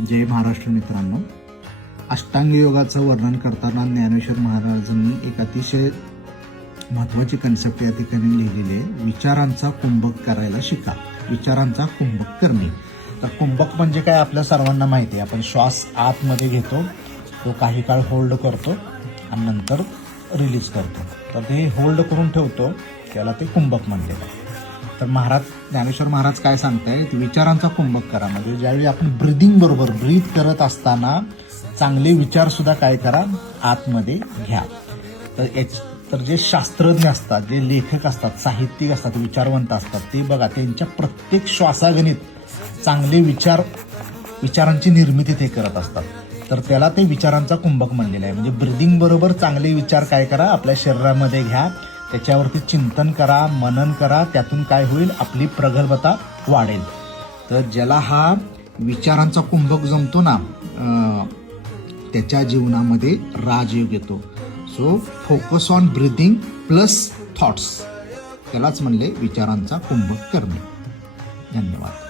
जय महाराष्ट्र मित्रांनो. अष्टांग योगाचं वर्णन करताना ज्ञानेश्वर महाराजांनी एक अतिशय महत्त्वाची कन्सेप्ट या ठिकाणी लिहिलेली आहे. विचारांचा कुंभक करायला शिका. विचारांचा कुंभक करणे. तर कुंभक म्हणजे काय आपल्या सर्वांना माहिती आहे. आपण श्वास आतमध्ये घेतो, तो काही काळ होल्ड करतो आणि नंतर रिलीज करतो. तर ते होल्ड करून ठेवतो, त्याला ते कुंभक म्हणलेलं आहे. तर ज्ञानेश्वर महाराज काय सांगतायत, विचारांचा कुंभक करा. म्हणजे ज्यावेळी आपण ब्रीदिंग बरोबर ब्रीथ करत असताना चांगले विचार सुद्धा काय करा, आतमध्ये घ्या. तर जे शास्त्रज्ञ असतात, जे लेखक असतात, साहित्यिक असतात, विचारवंत असतात, ते बघा त्यांच्या प्रत्येक श्वासागणित चांगले विचारांची निर्मिती ते करत असतात. तर त्याला ते विचारांचा कुंभक म्हणलेला आहे. म्हणजे ब्रीदिंग बरोबर चांगले विचार काय करा, आपल्या शरीरामध्ये घ्या, त्याच्यावरती चिंतन करा, मनन करा. त्यातून काय होईल, आपली प्रगल्भता वाढेल. तर ज्याला हा विचारांचा कुंभक जमतो ना, त्याच्या जीवनामध्ये राजयोग येतो. So focus on breathing plus thoughts, त्यालाच म्हणले विचारांचा कुंभक करणे. धन्यवाद.